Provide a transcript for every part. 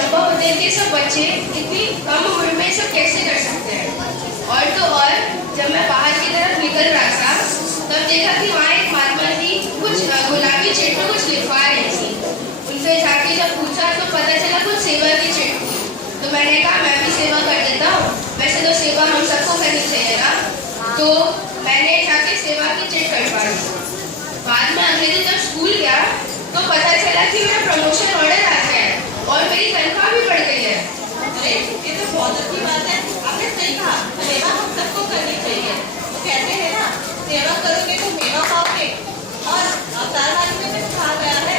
संभव होता है कि सब बच्चे इतनी कम उम्र में सब कैसे कर सकते हैं। और तो और जब मैं बाहर की तरफ निकल रहा था तब देखा कि वहाँ एक महात्मा जी कुछ गुलाबी चिट में कुछ लिखवा रही थी। उनसे जाके जब पूछा तो पता चला कुछ सेवा की चिट थी। तो मैंने कहा मैं भी सेवा कर देता हूँ, वैसे तो सेवा हम सबको करनी चाहिए ना। तो मैंने जाके सेवा की चिट कटवा दी। बाद में अगले दिन जब स्कूल गया तो पता चला कि मेरा प्रमोशन ऑर्डर आ गया है और मेरी तनख्वाह भी बढ़ गई है। अरे ये तो बहुत अच्छी बात है, आपने सही कहा, सेवा हम सबको करनी चाहिए। तो कहते हैं ना, सेवा करोगे तो मेवा पाओगे। और अवतार वाणी में भी कहा गया है,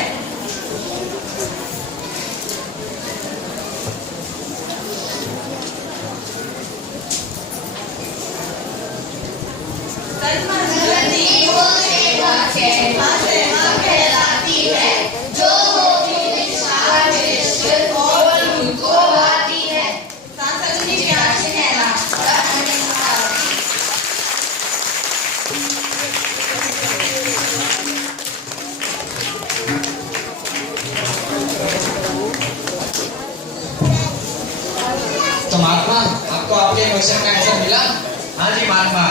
तो महात्मा, आपको आपके क्वेश्चन का आंसर मिला? हाँ जी महात्मा,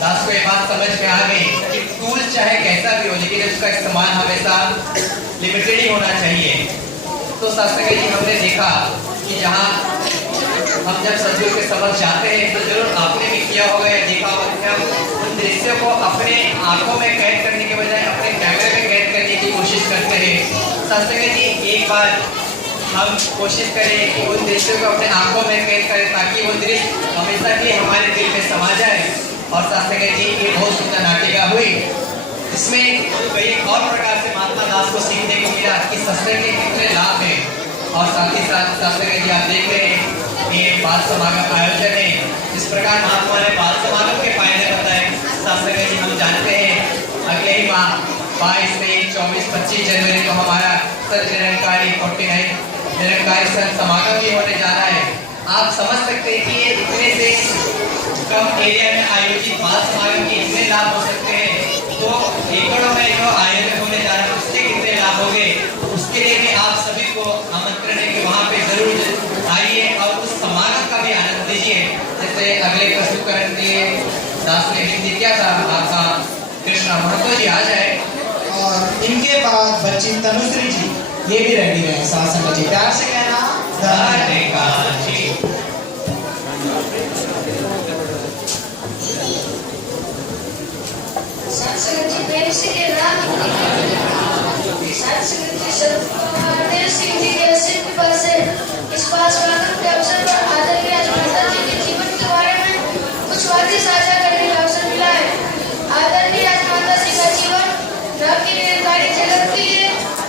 दास को ये बात समझ में आ गई कि टूल चाहे कैसा भी हो लेकिन उसका इस्तेमाल हमेशा लिमिटेड ही होना चाहिए। तो शास्त्री जी हमने देखा कि जहाँ हम जब सदगुरु के समक्ष जाते हैं तो जरूर आपने भी किया होगा या देखा होगा कि हम उन दृश्यों को अपने आंखों में कैद करने के बजाय अपने कैमरे में कैद करने की कोशिश करते हैं। शास्त्री जी एक बार हम कोशिश करें कि उन दृश्यों को अपने आंखों में कैद करें ताकि वो दृश्य हमेशा के हमारे दिल में समा जाए। और शास्त्री जी ये बहुत सुंदर नाटिका हुई, इसमें कई और प्रकार से महात्मा दास को सीखने को मिला कि सत्संग के कितने लाभ हैं। और साथ ही साथ शास्त्री जी आप देख रहे हैं ये बाल समागम आयोजन है, जिस प्रकार महात्मा ने बाल समागम के फायदे बताए। शास्त्री जी हम जानते हैं अगले ही माह 22, 23, 24, 25 जनवरी को हमारा संत निरंकारी 49 निरंकारी संत समागम भी होने जा रहा है। आप समझ सकते हैं कि ये इतने से कम एरिया में आयोजित बाल समागम के इतने लाभ हो सकते हैं। तो एकड़ों में जो आयोजन होने जा रहा है उससे कितने लाभ होंगे, उसके लिए भी आप सभी को आमंत्रण है कि वहाँ पे जरूर आइए और उस समागम का भी आनंद लीजिए। जैसे अगले प्रस्तुतिकरण के दास ने हिंदी किया था, आपका कृष्णा महतो जी आ जाए। और इनके बाद बच्ची तनुश्री जी ये भी रेडी है। शासन जी प्यार से कहना धन्यवाद जी। सत्संग जी प्रेम से कहना, सत्संग जी सतगुरु सिंह जी के सिर के पास है। इस बाल समागम के अवसर पर आदरणीय आज माता जी के जीवन के बारे में कुछ बातें साझा करने का अवसर मिला है। आदरणीय आज माता जी का जीवन न केवल निरंकारी जगत के लिए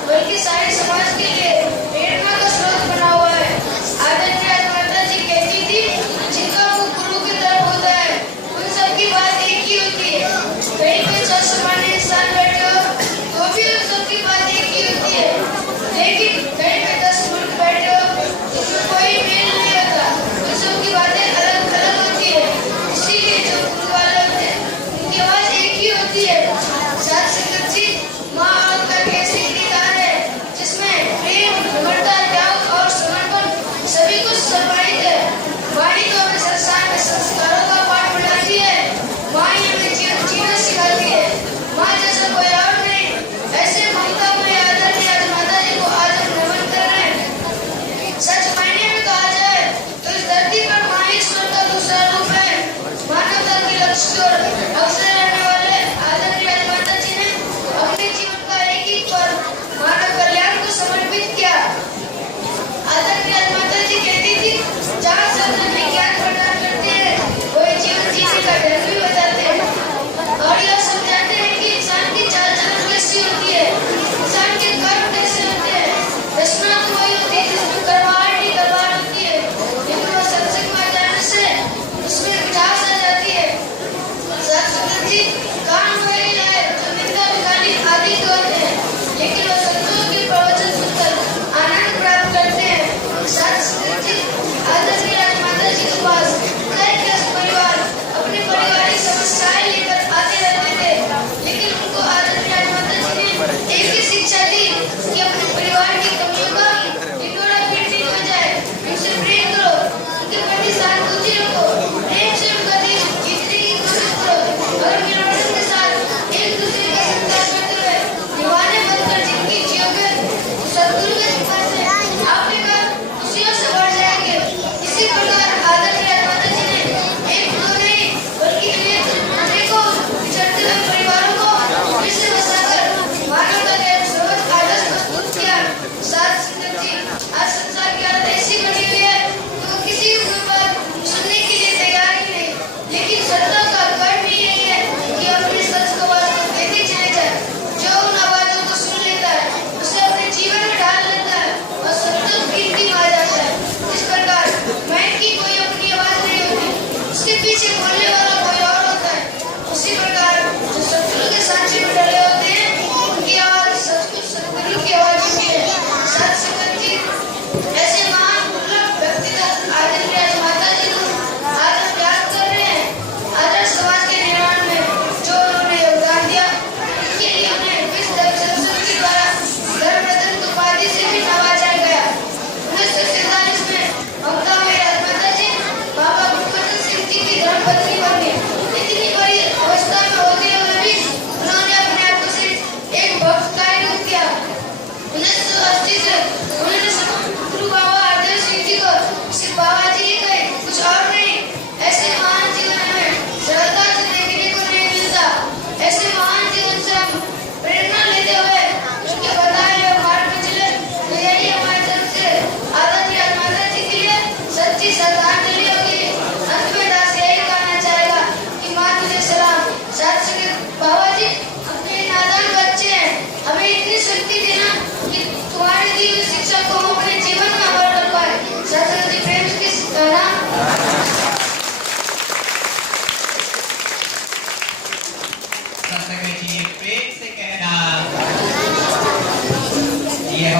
बल्कि सारे समाज के लिए प्रेरणा का स्रोत बना हुआ है। आदरणीय आज माता जी कहती थी जिनका मुख गुरु की तरफ होता है उन सबकी बात एक ही होती है। कहीं कोई सामान्य इंसान बैठे हो तो भी उन सबकी बात एक ही होती है, लेकिन कहीं पे 10 मूर्ख बैठे हो तो कोई मेल नहीं होता, उन सबकी बातें अलग अलग होती है। इसीलिए जो गुरु वाले होते हैं उनकी आवाज एक ही होती है। साथ संगत जी, माँ का कैसे किरदार है जिसमें प्रेम, नम्रता, त्याग और समर्पण सभी कुछ समाहित है। वाणी तो हमें संसार में संस्कारों का पाठ पढ़ाती है, माँ ही हमें जीवन जीना सिखाती है। माँ जैसा कोई और नहीं, ऐसे ममता में आदरणीय आज माता जी को आज हम नमन कर रहे हैं। सच मायने में कहा जाए तो इस धरती पर माँ ही ईश्वर का दूसरा रूप है। मानवता के लक्ष्य की ओर अवसर रहने वाले आदरणीय आज माता जी ने अपने जीवन का एक ही पल मानव कल्याण को समर्पित किया।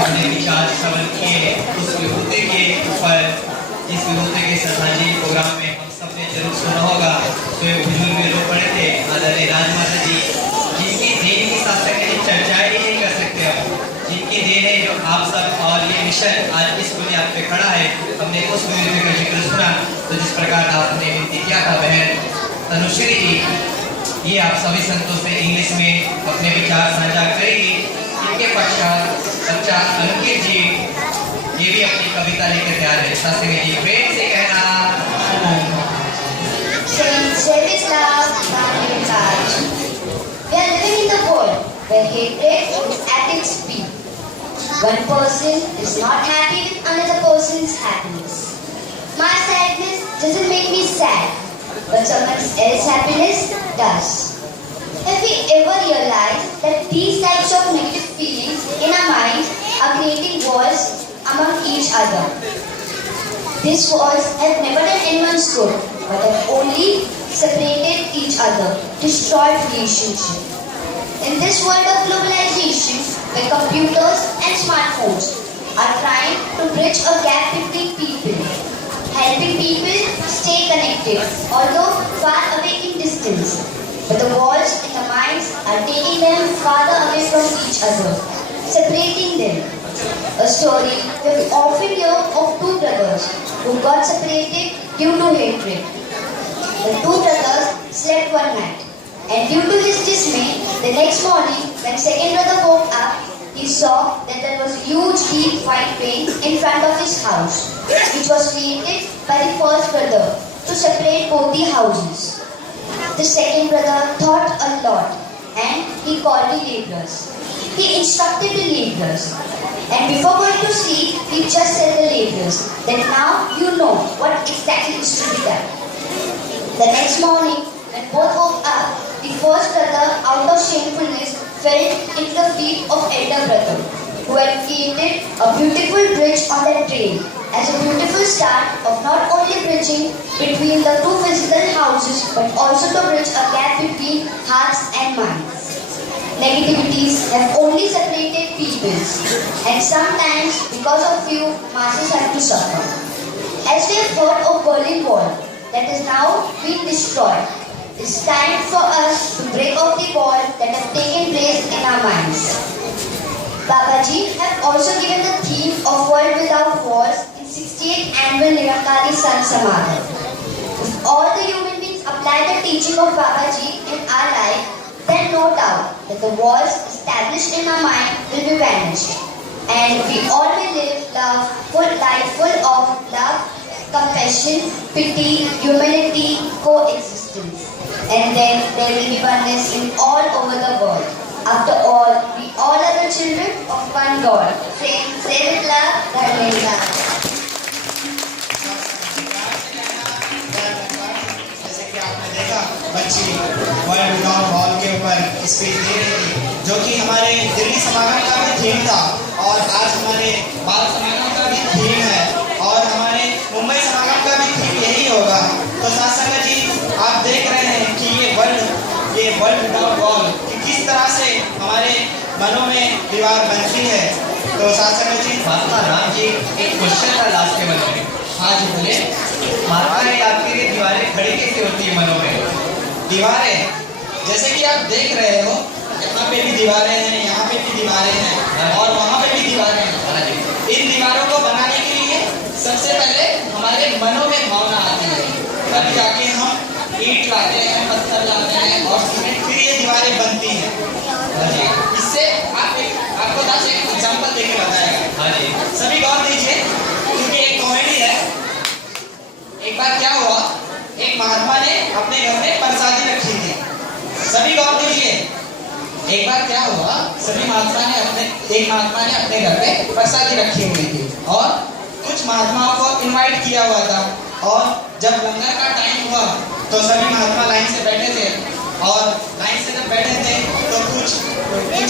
अपने विचार श्रवण किए उस विभूति के ऊपर, जिस विभूति के श्रद्धांजलि प्रोग्राम में हम सबने जरूर सुना होगा। तो ये बुजुर्ग में लोग पढ़े थे आदरणीय राजमाता जी, जिनकी देन की शास्त्र के लिए चर्चाएं ही नहीं कर सकते हम, जिनकी देन है जो आप सब और ये मिशन आज इस बुनियाद पे खड़ा है। हमने उस बुजुर्ग का जिक्र सुना, तो जिस प्रकार आपने विनती किया था बहन तनुश्री जी, ये आप सभी संतों से इंग्लिश में अपने विचार साझा करेंगी। इनके पश्चात बच्चा अंकित जी ये भी अपनी कविता लेकर तैयार है। शास्त्री जी प्रेम से कहना। Stanislav Stanislavich. We are living in the world where hatred is at its peak. One person is not happy with another person's happiness. My sadness doesn't make me sad, but someone else's happiness does. Have we ever realized that these types of negative feelings in our minds are creating wars among each other? These wars have never done anyone's good, but have only separated each other, destroyed relationships. In this world of globalization, where computers and smartphones are trying to bridge a gap between people, helping people stay connected, although far away in distance. But the walls in the minds are taking them farther away from each other, separating them. A story we often hear of two brothers who got separated due to hatred. The two brothers slept one night, and due to his dismay, the next morning, when second brother woke up, he saw that there was a huge deep white paint in front of his house, which was created by the first brother to separate both the houses. The second brother thought a lot, and he called the laborers. He instructed the laborers, and before going to sleep, he just said to the laborers that now you know what exactly is to be done. The next morning, when both woke up, the first brother, out of shamefulness, fell into the feet of elder brother, who had created a beautiful bridge on that trail, as a beautiful start of not only bridging between the two physical houses, but also to bridge a gap between hearts and minds. Negativities have only separated peoples, and sometimes, because of few, masses have to suffer. As we have heard of Berlin Wall, that is now being destroyed, it's time for us to break off the wall that have taken place in our minds. Babaji have also given the theme of World Without Wars in 68th Annual Nirankari San Samadhi. If all the human beings apply the teaching of Babaji in our life, then no doubt that the walls established in our mind will be vanished. And we all will live life full of love, compassion, pity, humility, coexistence. And then there will be oneness in all over the world. After all, we all are the children of one God. Say with love, Dharmendra. जैसे कि आपने देखा बच्ची world without wall के ऊपर speech दे रही थी, जो कि हमारे दिल्ली समागम का भी थीम था, और आज हमारे बाल समागम का भी थीम है, और हमारे मुंबई समागम का भी थीम यही होगा। तो साथ संगत जी, आप देख रहे हैं कि ये वर्ल्ड विदाउट वॉल किस तरह से हमारे मनों में दीवार बनती है। तो साथ संगत जी, महात्मा राम जी एक क्वेश्चन था लास्ट के मन में। हाँ जी बोले। महात्मा ने आपके लिए दीवारें खड़ी कैसे होती है मनों में? दीवारें जैसे कि आप देख रहे हो, यहाँ पे भी दीवारें हैं, यहाँ पे भी दीवारें हैं, और वहाँ पे भी दीवारें हैं। इन दीवारों को बनाने के लिए सबसे पहले हमारे मनों में भावना आती है, तब जाके हम ईंट लाते हैं, पत्थर लाते हैं, और सीमेंट, फिर ये दीवारें बनती हैं। इससे आपको 10 एक एग्जाम्पल देके बताएगा। हाँ जी, सभी गौर दीजिए, क्योंकि एक कॉमेडी है। एक बार क्या हुआ, एक महात्मा ने अपने घर में प्रसादी रखी थी। सभी गौर दीजिए, एक बार क्या हुआ, एक महात्मा ने अपने घर पे प्रसादी रखी हुई थी, और कुछ महात्माओं को इनवाइट किया हुआ था। और जब लंगर का टाइम हुआ तो सभी महात्मा लाइन से बैठे थे, और लाइन से जब बैठे थे तो कुछ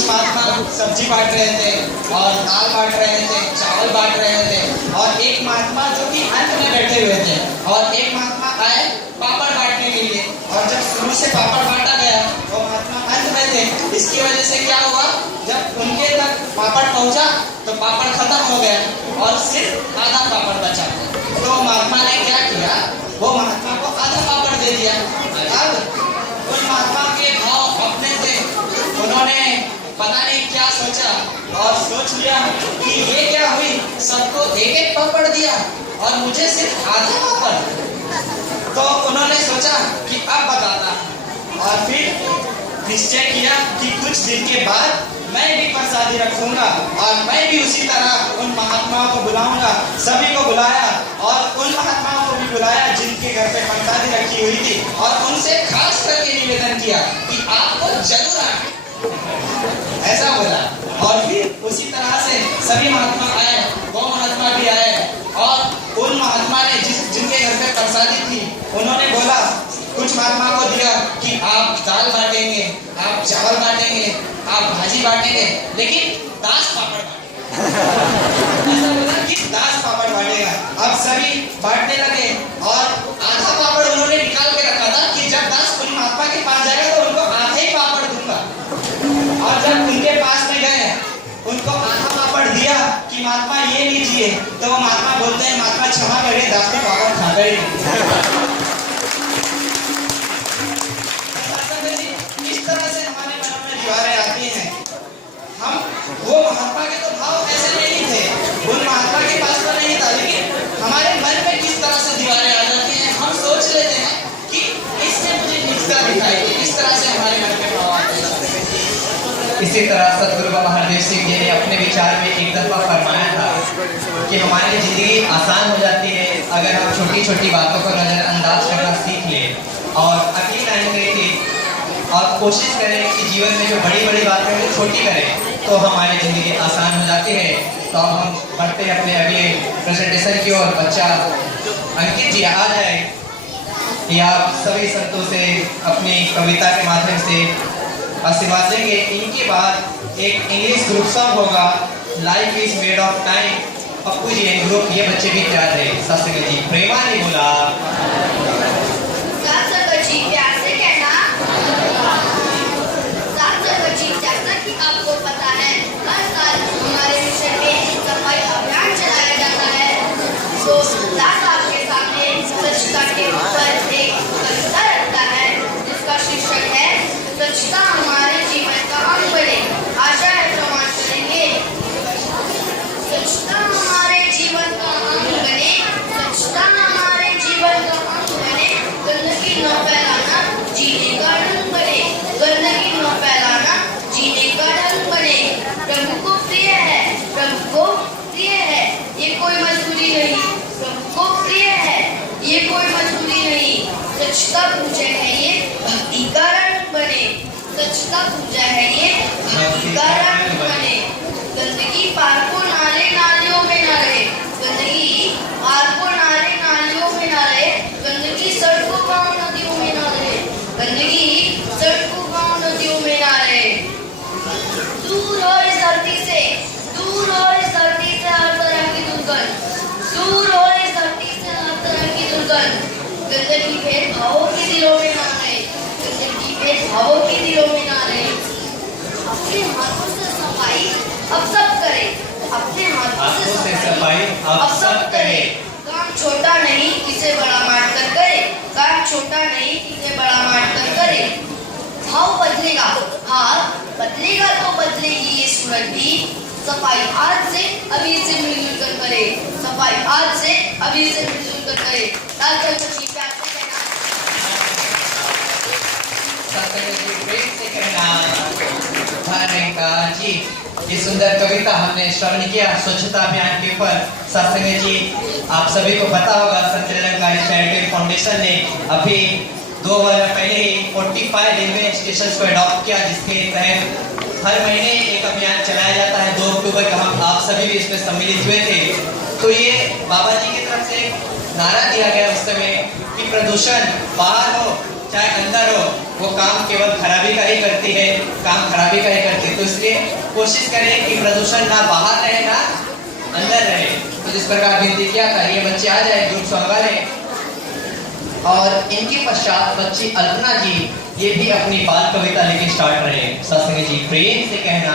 महात्मा सब्जी बांट रहे थे, और दाल बांट रहे थे, चावल बांट रहे थे, और एक महात्मा जो कि अंत में बैठे हुए थे, और एक महात्मा आए पापड़ बांटने के लिए, और जब शुरू से पापड़ बांटा गया वो महात्मा अंत में थे। इसकी वजह से क्या हुआ, जब उनके तक पापड़ पहुंचा तो पापड़ खत्म हो गया और सिर्फ आधा पापड़ बचा। तो महात्मा ने क्या किया, वो महात्मा को आधा पापड़ दे दिया। अब उन महात्मा के भाव अपने थे, उन्होंने पता नहीं क्या सोचा और सोच लिया कि ये क्या हुई, सबको एक एक पापड़ दिया और मुझे सिर्फ आधा पापड़। तो उन्होंने सोचा कि अब बताता, और फिर निश्चय किया कि कुछ दिन के बाद मैं भी प्रसादी रखूंगा और मैं भी उसी तरह उन महात्माओं को बुलाऊंगा। सभी को बुलाया और उन महात्माओं को भी बुलाया जिनके घर पे प्रसादी रखी हुई थी, और उनसे खास करके निवेदन किया कि आपको जरूर आए, ऐसा बोला। और फिर उसी तरह से सभी महात्मा आए, वो महात्मा भी आए, और उन महात्मा ने जिनके घर पे प्रसादी थी उन्होंने बोला, कुछ महात्मा को दिया कि आप दाल बांटेंगे, आप चावल बांटेंगे, आप भाजी बांटेंगे, लेकिन दास पापड़ बांटेंगे। ऐसा बोला कि दास पापड़ बांटेगा। अब सभी बांटने लगे और आधा पापड़ उन्होंने निकाल के रखा था कि जब दास उन महात्मा के पास जाएगा तो उनको आधा ही पापड़ दूंगा। और जब उनके पास में गए, उनको आधा पापड़ दिया कि महात्मा ये लीजिए, तो वो महात्मा बोलते हैं, महात्मा क्षमा करिए, दास के पापड़ खा गए। इस तरह से हमारे मन में दीवारें आती हैं। हम वो महात्मा के तो भाव ऐसे नहीं थे, उन महात्मा के पास तो नहीं था, लेकिन हमारे मन में किस तरह से दीवारें आ जाती हैं, हम सोच लेते हैं कि इससे मुझे निजता दिखाई, इस तरह से हमारे मन में भाव आते हैं। इसी तरह सदगुरु बाबा हरदेव सिंह जी ने अपने विचार में एक दफा फरमाया था कि हमारी जिंदगी आसान हो जाती है अगर हम छोटी छोटी बातों को नजरअंदाज करना सीख लें। और अगली लाइन में थी, और कोशिश करें कि जीवन में जो बड़ी बड़ी बातें हैं छोटी करें, तो हमारी ज़िंदगी आसान हो जाती है। तो अब हम बढ़ते हैं अपने अगले प्रेजेंटेशन की ओर। बच्चा अंकित जी आ जाए, ये आप सभी संतों से अपनी कविता के माध्यम से आशीर्वाद देंगे। इनके बाद एक इंग्लिश ग्रुप सॉन्ग होगा, life is made of time. Pappu ji and group, ये बच्चे भी तैयार रहे। सत्संग जी प्रेमा ने बोला, आपको पता है हर साल हमारे मिशन में सफाई अभियान चलाया जाता है। तो दास आपके सामने स्वच्छता के ऊपर एक कविता रखता है जिसका शीर्षक है, स्वच्छता हमारे जीवन का अंग बने। आशा है प्रमाण करेंगे। स्वच्छता हमारे जीवन का अंग बने, स्वच्छता हमारे जीवन का अंग बने। गंदगी न फैलाना जीने का ढंग बने, गंदगी न फैलाना जीने का ढंग बने। प्रभु को प्रिय है, प्रभु को प्रिय है, ये कोई मजबूरी नहीं। प्रभु को प्रिय है, ये कोई मजबूरी नहीं। स्वच्छता पूजा है, ये भक्ति का रंग बने। स्वच्छता पूजा है, ये भक्ति का रंग बने। गंदगी पार्कों नाले नालियों में ना रहे, गंदगी पार्कों नाले नालियों में ना रहे। गंदगी सड़कों गांव नदियों में ना रहे, गंदगी सड़कों गांव नदियों में ना रहे। दूर हो इस धरती से, दूर हो इस धरती से हर तरह की दुर्गंध, दूर हो इस धरती से हर तरह की दुर्गंध। गंदगी भेदभावों के दिलों में ना रहे, गंदगी भेदभावों के दिलों में ना रहे। अपने हाथों से सफाई अब सब करे, अपने हाथों से सफाई अब सब करे। काम छोटा नहीं, इसे बड़ा मानकर करे, काम छोटा नहीं, इसे बड़ा मानकर करे। भाव बदलेगा, हाथ बदलेगा तो बदलेगी ये सूरत भी। सफाई आज से अभी से मिलजुल कर करे, सफाई आज से अभी से मिलजुल कर करे। जी ये सुंदर कविता हमने श्रवण किया स्वच्छता अभियान के ऊपर। सत्संग जी आप सभी को पता होगा, संत निरंकारी चैरिटेबल फाउंडेशन ने अभी 2 वर्ष पहले ही 45 रेलवे स्टेशन को अडॉप्ट किया, जिसके तहत हर महीने एक अभियान चलाया जाता है। 2 अक्टूबर का हम आप सभी भी इसमें सम्मिलित हुए थे। तो ये बाबा जी की तरफ से नारा दिया गया उस समय कि प्रदूषण बाहर हो चाहे अंदर हो, वो काम केवल खराबी का ही करती है, काम खराबी का ही करती है। तो इसलिए कोशिश करें कि प्रदूषण ना बाहर रहे ना अंदर रहे। तो जिस प्रकार विनती किया था, ये बच्चे आ जाए ग्रुप सॉन्ग वाले। और इनके पश्चात बच्ची अल्पना जी ये भी अपनी बाल कविता लेके स्टार्ट रहे। सत्संग जी प्रेम से कहना,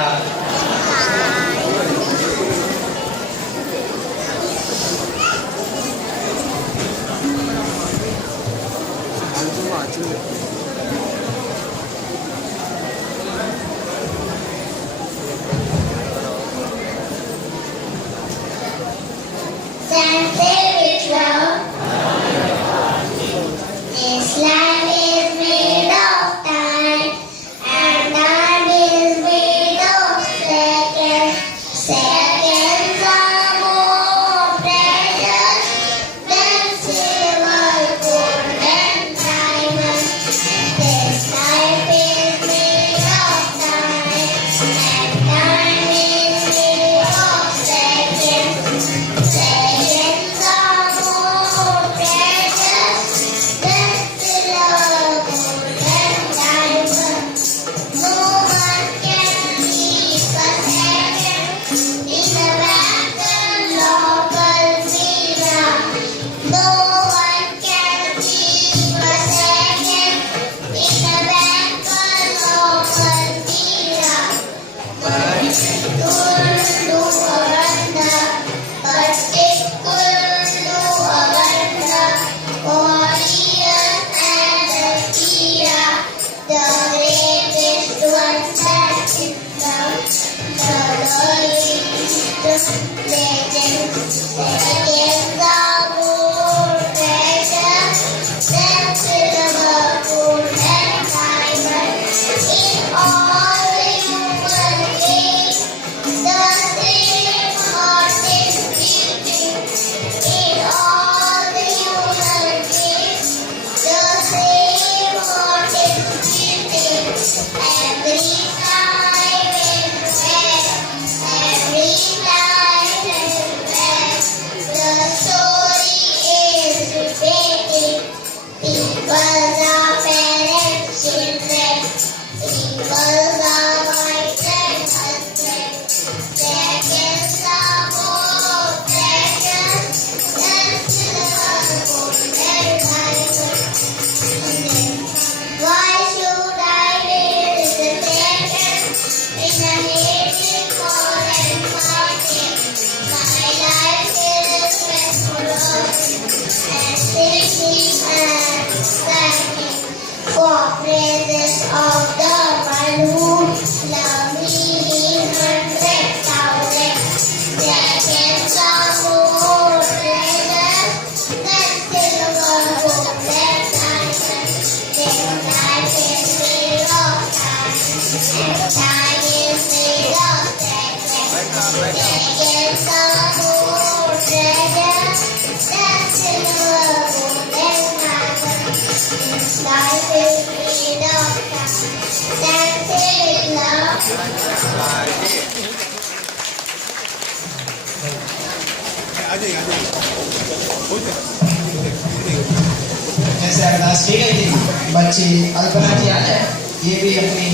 जैसे अरदास की गई थी, बच्ची अल्पना जी आ जाए, ये भी अपनी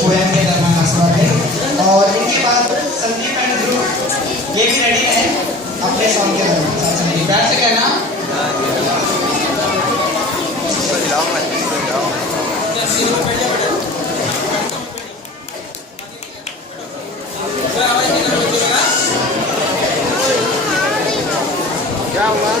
पोयम के दरम्यान आसवार है। और इनके बाद संदीप एंड ध्रुव ये भी रेडी है अपने सॉन्ग के दरम्यान। साथ मेरी प्यार से कहना क्या हुआ?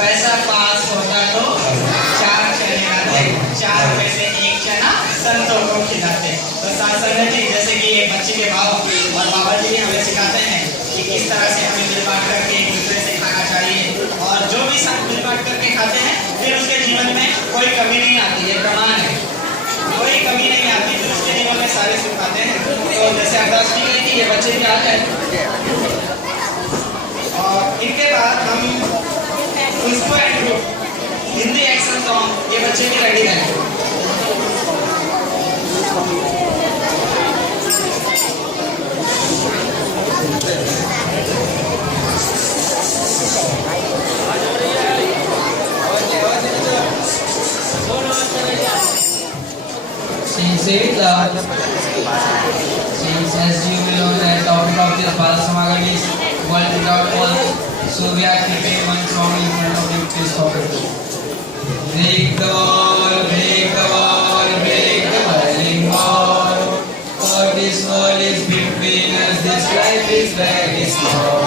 पैसा पास होता तो चार चने लाते, 4 रुपए से एक चना संतों को खिलाते। तो साथ संगत जी, जैसे कि ये बच्चे के भाव और बाबा जी हमें सिखाते हैं कि किस तरह से हमें मिल बांट करके एक दूसरे से खाना चाहिए और जो भी सब मिल बांट करके खाते हैं फिर उसके जीवन में कोई कमी नहीं आती। ये प्रमाण है, कोई कमी नहीं आती, फिर उसके जीवन में सारे सुख आते हैं। तो जैसे अरदास की गई थी, ये बच्चे भी आ जाए और इनके बाद हम Khushboo and group Hindi action song ये बच्चे भी रेडी करें। Since as you will know that topic of this Bal Samagam is World Without Walls, so we are keeping one song in front of you. Please topic. Break the wall, break the wall, break the Berlin Wall. For this wall is between us, this life is very small.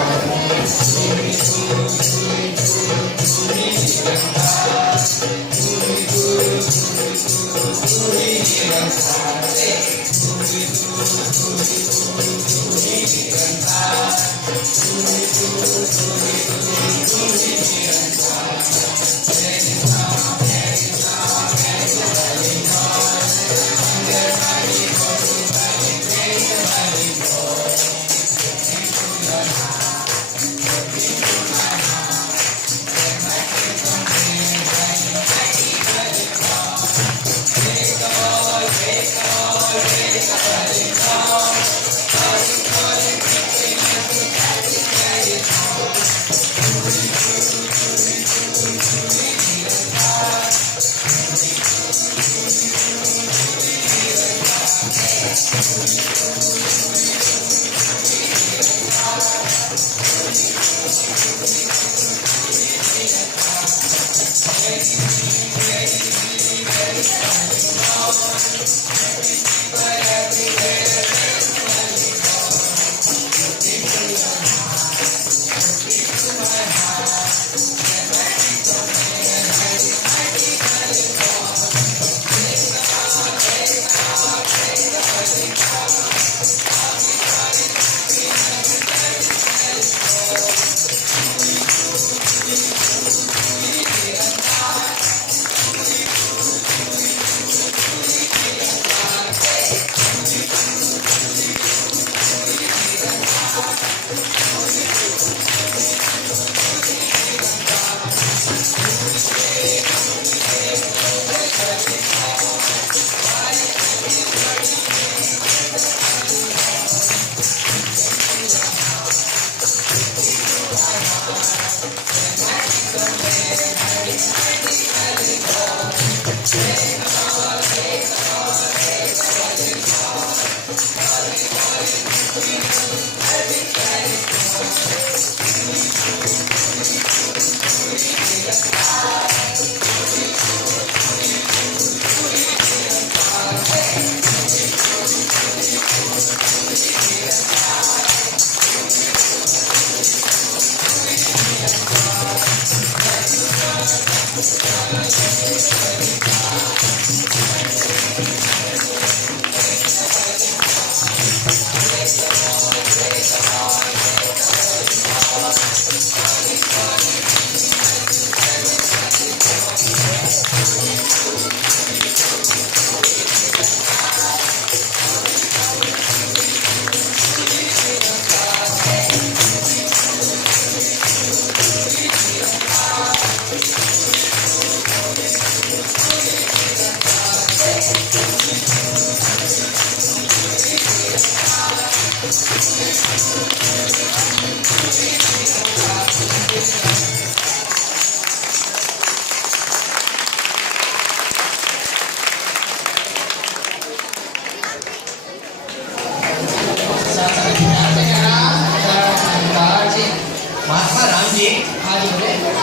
महात्मा राम जी आज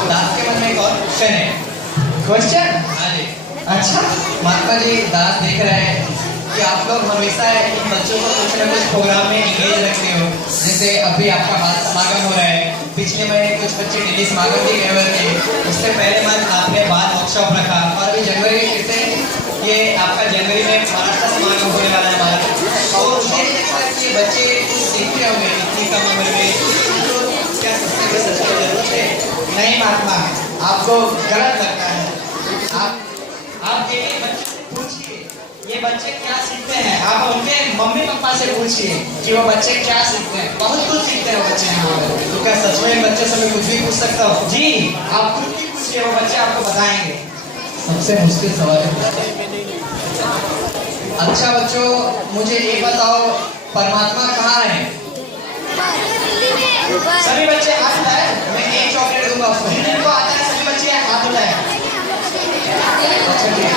दास के मन में एक और question है। Question? हाँ जी। अच्छा, महात्मा जी दास देख रहे हैं कि आप लोग हमेशा इन बच्चों को कुछ न कुछ प्रोग्राम में इंगेज रखते हो। जैसे अभी आपका बाल समागम हो रहा है, पिछले महीने कुछ बच्चे दिल्ली समागम भी गए हुए थे, उससे पहले मंथ आपने बाल वर्कशॉप रखा और अभी जनवरी में फिर से ये आपका जनवरी में महाराष्ट्र समागम होने वाला है हमारा। तो मुझे नहीं लगता कि ये बच्चे कुछ सीखते होंगे इतनी कम उम्र में। तो क्या सच में जरूरत है नहीं महात्मा, आपको गलत लगता है। आप ये बच्चे से पूछिए ये बच्चे क्या सीखते हैं। आप उनके मम्मी पापा से पूछिए कि वो बच्चे क्या सीखते हैं। बहुत कुछ सीखते हैं वो बच्चे यहाँ पे। तो क्या सच में इन बच्चों से मैं कुछ भी पूछ सकता हूँ? जी, आप खुद भी पूछिए, वो बच्चे आपको बताएंगे। सबसे मुश्किल सवाल है। अच्छा बच्चों, मुझे ये बताओ परमात्मा कहाँ है? सभी बच्चे हाथ उठाए। मैं एक चॉकलेट दूंगा उसको। जिनको आता है सभी बच्चे हाथ उठाए। अच्छा ठीक है।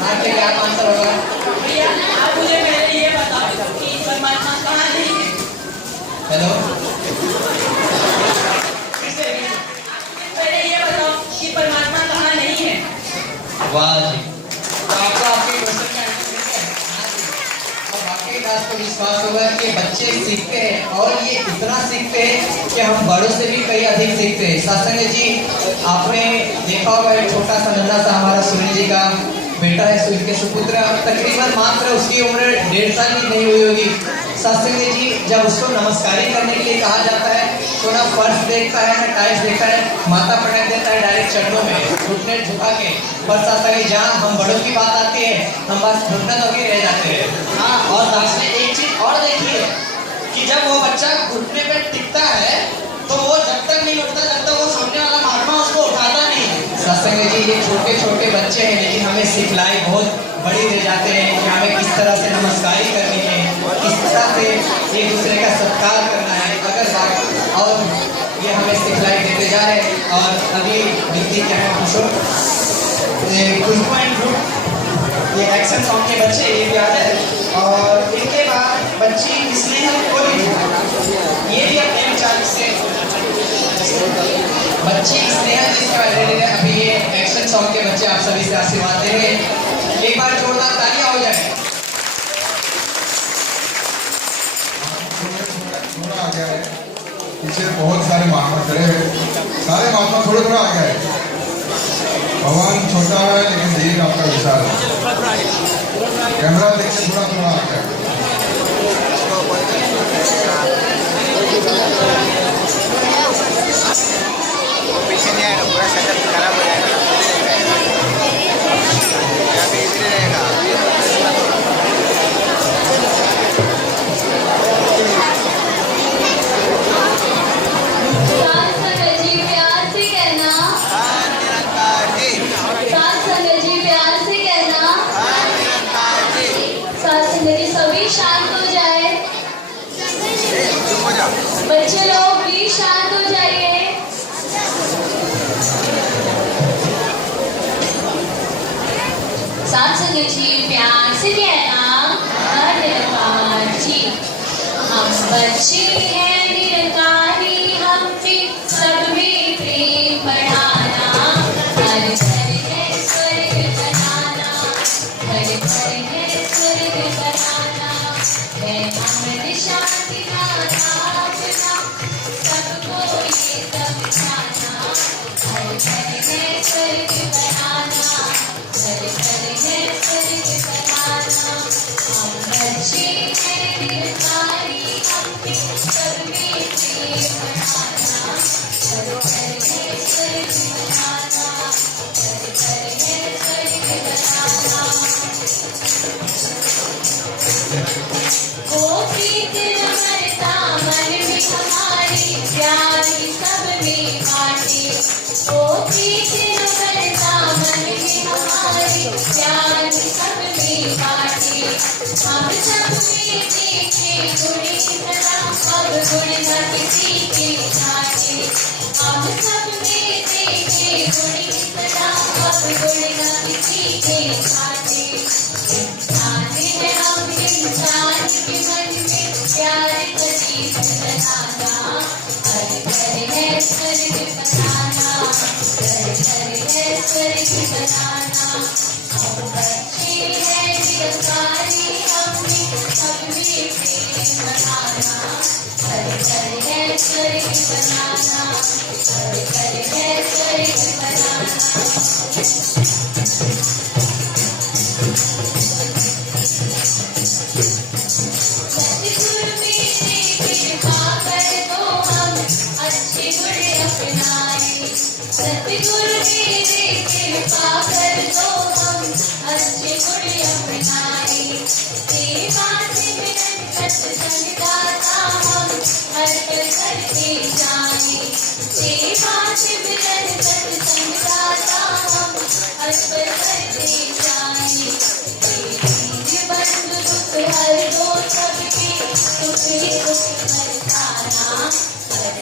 आपके क्या आंसर होगा? भैया आप मुझे पहले ये बताओ कि परमात्मा कहाँ नहीं है। हेलो, पहले ये बताओ कि परमात्मा कहाँ नहीं है। वाह जी, तो आपको आपके क्वेश्चन का आंसर मिल गया? हाँ जी। और वाकई बात को विश्वास होगा कि बच्चे सीखते हैं और ये इतना सीखते हैं कि हम बड़ों से भी कई अधिक सीखते हैं। सत्संग जी, आपने देखा होगा एक छोटा सा नन्हा सा हमारा सूर्य जी का बेटा है, सूर्य के सुपुत्र, तकरीबन मात्र उसकी उम्र 1.5 साल की नहीं हुई होगी। सत्संग जी, जब उसको नमस्कारी करने के लिए कहा जाता है तो ना फर्श देखता है ना टाइल्स देखता है, माथा पटक देता है डायरेक्ट चरणों में घुटने झुका के। पर सत्संग जहाँ हम बड़ों की बात आती है हम बस घुटने होके रह जाते हैं। हाँ, और दास ने एक चीज और देखी है कि जब वो बच्चा घुटने पे टिकता है तो वो जब तक नहीं उठता जब तक वो सामने वाला महात्मा उसको उठाता नहीं है। सत्संग जी, ये छोटे छोटे बच्चे हैं लेकिन हमें सिखलाई बहुत बड़ी दे जाते हैं कि हमें किस तरह से नमस्कारी करनी है, किस तरह से एक दूसरे का सत्कार करना है। अगर और ये हमें सिखलाई देते जा रहे हैं। और अभी दीदी क्या है खुशो खुशबू एंड ग्रुप, ये एक्शन सॉन्ग के बच्चे ये भी आ जाए। और इनके बाद बच्ची स्नेहल कोहली, ये भी अपने विचार से बच्ची स्नेहा जिसका अभी ये एक्शन सॉन्ग के बच्चे आप सभी से आशीर्वाद दे रहे हैं। एक बार जोरदार तालियां हो जाए। थोड़ा आ गया है, पीछे बहुत सारे महात्मा खड़े हैं, सारे महात्मा थोड़ा थोड़ा आ गया है। भगवान छोटा है लेकिन धीर आपका विशाल है। कैमरा देखिए, थोड़ा थोड़ा आ गया है। पीछे नहीं आएगा, पूरा सेटअप खराब हो जाएगा। अभी इधर रहेगा। साथ संगत जी प्यार से कहना, साथ संगत जी प्यार से कहना, साथ संगत जी सभी शांत हो जाए। बच्चे लोग भी शांत हो जाइए। साथ संगत जी प्यार से कहना, निरंकार जी हम बच्चे हैं निरंकारी, हमने सब में प्रेम बढ़ाना, हर घर है स्वर्ग बनाना, हर घर है स्वर्ग बनाना, है अमन शांति का अपना, सबको ये समझाना, हर घर है स्वर्ग बनाना, हर घर है स्वर्ग बनाना, हम बच्चे हैं निरंकारी, हमने सब में प्रेम बढ़ाना, हर घर है स्वर्ग बनाना, हर घर है स्वर्ग बनाना। वो प्रीत न मरता मन में हमारी, प्यारी सब में बांटे। वो प्रीत न मरता मन में हमारी, प्यारी सब में बांटे। हम सब में देखे गुणी सदा, अब गुण न किसी के छाटे। हम सब में देखे गुणी सदा, अब गुण न किसी के छाटे। इंसान है हम इंसान के मन में प्यार कभी बनाना, हर घर है स्वर्ग बनाना, हर घर है स्वर्ग बनाना। हम बच्चे हैं निरंकारी, हमने सब में प्रेम बनाना, हर घर है स्वर्ग बनाना, हर घर है स्वर्ग बनाना। सतगुरु मेरे कृपा कर दो, हम अच्छे गुण अपनाए। सत्संग दाता हम हर पल करते जाएं। सेवा से मिलन सत्संग दाता हम हर पल करते